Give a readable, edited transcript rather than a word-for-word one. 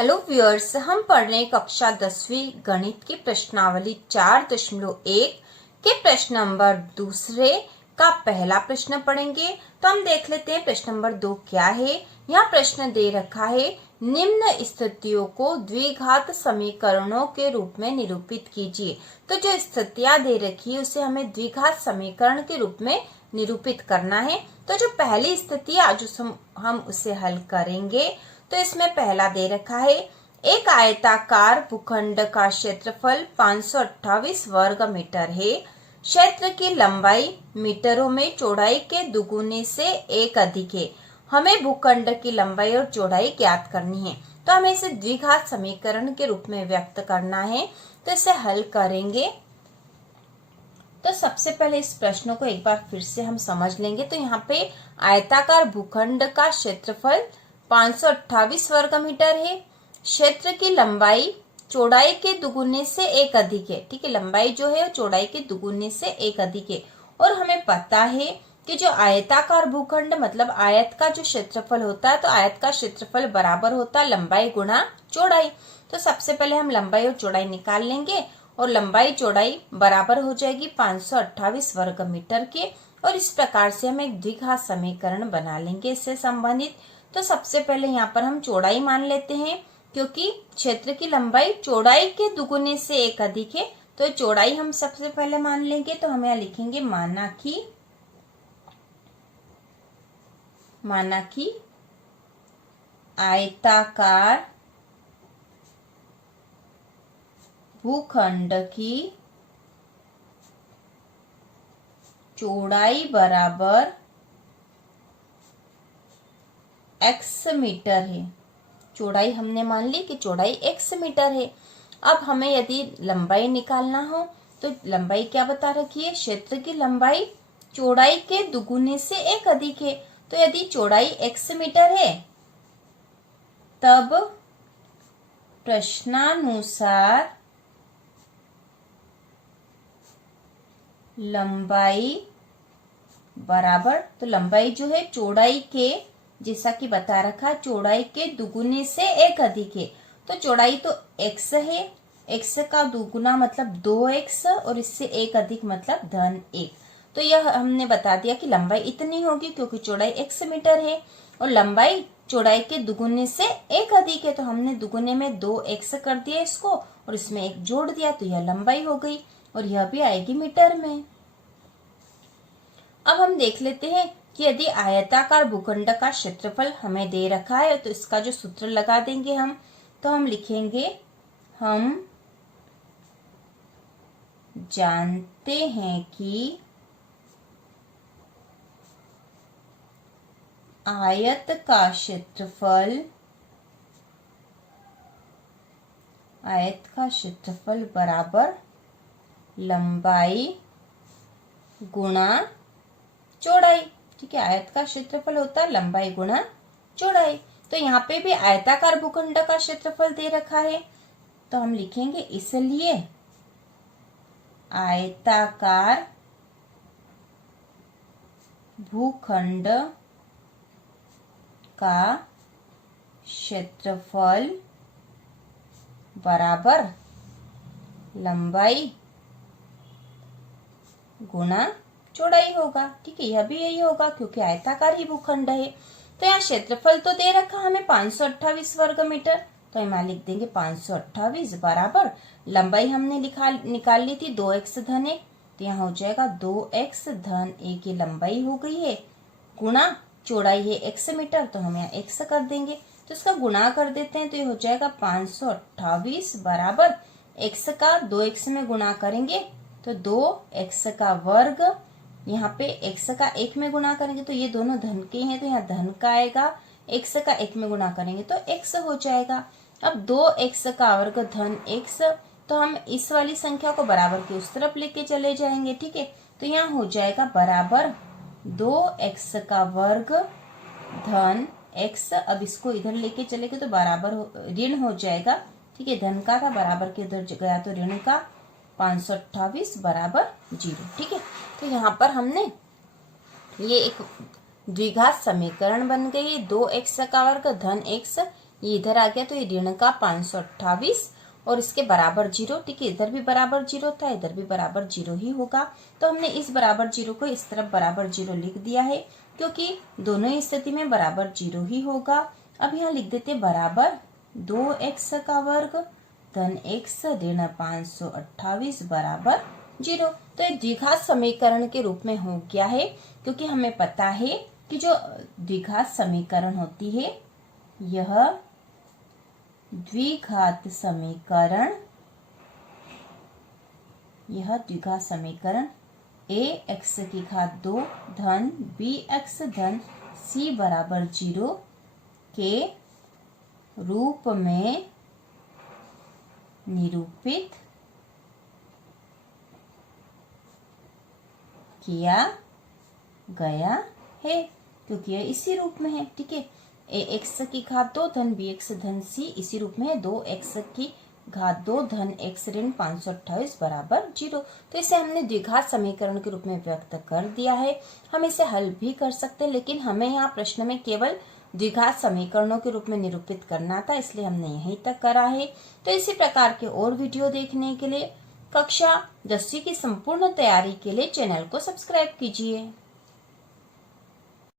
Hello viewers, हम पढ़ रहे हैं कक्षा 10वीं गणित की प्रश्नावली 4.1 के प्रश्न नंबर दूसरे का पहला प्रश्न पढ़ेंगे। तो हम देख लेते हैं प्रश्न नंबर 2 क्या है। यहाँ प्रश्न दे रखा है, निम्न स्थितियों को द्विघात समीकरणों के रूप में निरूपित कीजिए। तो जो स्थितियां दे रखी है उसे हमें द्विघात समीकरण के रूप में निरूपित करना है। तो जो पहली स्थिति है जो हम उसे हल करेंगे। तो इसमें पहला दे रखा है, एक आयताकार भूखंड का क्षेत्रफल 528 वर्ग मीटर है। क्षेत्र की लंबाई मीटरों में चौड़ाई के दुगुने से एक अधिक है। हमें भूखंड की लंबाई और चौड़ाई ज्ञात करनी है। तो हमें इसे द्विघात समीकरण के रूप में व्यक्त करना है। तो इसे हल करेंगे। तो सबसे पहले इस प्रश्न को एक बार फिर से हम समझ लेंगे। तो यहाँ पे आयताकार भूखंड का क्षेत्रफल 528 वर्ग मीटर है। क्षेत्र की लंबाई चौड़ाई के दुगुने से एक अधिक है। ठीक है, लंबाई जो है चौड़ाई के दुगुने से एक अधिक है। और हमें पता है कि जो आयताकार भूखंड मतलब आयत का जो क्षेत्रफल होता है, तो आयत का क्षेत्रफल बराबर होता है लंबाई गुणा चौड़ाई। तो सबसे पहले हम लंबाई और चौड़ाई निकाल लेंगे और लंबाई चौड़ाई बराबर हो जाएगी 528 वर्ग मीटर के। और इस प्रकार से हम एक द्विघात समीकरण बना लेंगे इससे संबंधित। तो सबसे पहले यहाँ पर हम चौड़ाई मान लेते हैं, क्योंकि क्षेत्र की लंबाई चौड़ाई के दुगुने से एक अधिक है। तो चौड़ाई हम सबसे पहले मान लेंगे। तो हम यहाँ लिखेंगे माना कि आयताकार भूखंड की चौड़ाई बराबर x मीटर है। चौड़ाई हमने मान ली कि चौड़ाई x मीटर है। अब हमें यदि लंबाई निकालना हो तो लंबाई क्या बता रखी है, क्षेत्र की लंबाई चौड़ाई के दुगुने से एक अधिक है। तो यदि चौड़ाई x मीटर है तब प्रश्नानुसार लंबाई बराबर, तो लंबाई जो है चौड़ाई के, जैसा कि बता रखा, चौड़ाई के दुगुने से एक अधिक है। तो चौड़ाई तो x है, x का दुगुना मतलब 2x और इससे एक अधिक मतलब धन 1। तो यह हमने बता दिया कि लंबाई इतनी होगी क्योंकि चौड़ाई x मीटर है और लंबाई चौड़ाई के दुगुने से एक अधिक है। तो हमने दुगुने में 2x कर दिया इसको और इसमें एक जोड़ दिया, तो यह लंबाई हो गई और यह भी आएगी मीटर में। अब हम देख लेते हैं कि यदि आयताकार भूखंड का क्षेत्रफल हमें दे रखा है तो इसका जो सूत्र लगा देंगे हम। तो हम लिखेंगे, हम जानते हैं कि आयत का क्षेत्रफल बराबर लंबाई गुणा चौड़ाई। ठीक है, आयत का क्षेत्रफल होता है लंबाई गुणा चौड़ाई। तो यहाँ पे भी आयताकार भूखंड का क्षेत्रफल दे रखा है। तो हम लिखेंगे, इसलिए आयताकार भूखंड का क्षेत्रफल बराबर लंबाई गुणा चौड़ाई होगा। ठीक है, यह भी यही होगा क्योंकि आयताकार ही भूखंड है। तो यहाँ क्षेत्रफल तो दे रखा हमें 528 वर्ग मीटर। तो यहाँ लिख देंगे 528 बराबर लंबाई हमने निकाल ली थी 2x धन 1। तो यहाँ हो जाएगा 2x धन 1 की लंबाई हो गई है, गुणा चौड़ाई है x मीटर। तो हम यहाँ x कर देंगे, तो इसका गुणा कर देते हैं। तो ये हो जाएगा 528 बराबर x का 2x में गुणा करेंगे तो 2x का वर्ग, यहाँ पे x का 1 में गुणा करेंगे तो ये दोनों धन के हैं, तो यहाँ धन का आएगा, x का 1 में गुणा करेंगे तो x हो जाएगा। अब 2x का वर्ग धन x, तो हम इस वाली संख्या को बराबर के उस तरफ लेके चले जाएंगे। ठीक है, तो यहाँ हो जाएगा बराबर 2x का वर्ग धन x। अब इसको इधर लेके चलेंगे तो बराबर ऋण हो जाएगा। ठीक है, धन का था बराबर के उधर गया तो ऋण का, 528 बराबर 0। ठीक है, तो यहाँ पर हमने ये एक द्विघात समीकरण बन गई। 2x का वर्ग धन x ये इधर आ गया तो ये ऋण का 528 और इसके बराबर 0। ठीक है, इधर भी बराबर 0 था, इधर भी बराबर 0 ही होगा। तो हमने इस बराबर 0 को इस तरफ बराबर 0 लिख दिया है, क्योंकि दोनों ही स्थिति में बराबर 0 ही होगा। अब यहाँ लिख देते बराबर 2x का वर्ग धन x ऋण 528 बराबर 0। तो ये द्विघात समीकरण के रूप में हो गया है, क्योंकि हमें पता है कि जो द्विघात समीकरण होती है यह द्विघात समीकरण ax की घात 2 धन bx धन c बराबर 0 के रूप में निरूपित किया गया है, क्योंकि यह इसी रूप में है। ठीक है, ax की घात 2 धन bx धन c इसी रूप में है 2x की घात 2 धन x ऋण 528 बराबर 0। तो इसे हमने द्विघात समीकरण के रूप में व्यक्त कर दिया है। हम इसे हल भी कर सकते हैं, लेकिन हमें यहाँ प्रश्न में केवल द्विघात समीकरणों के रूप में निरूपित करना था, इसलिए हमने यहीं तक करा है। तो इसी प्रकार के और वीडियो देखने के लिए कक्षा 10वीं की संपूर्ण तैयारी के लिए चैनल को सब्सक्राइब कीजिए।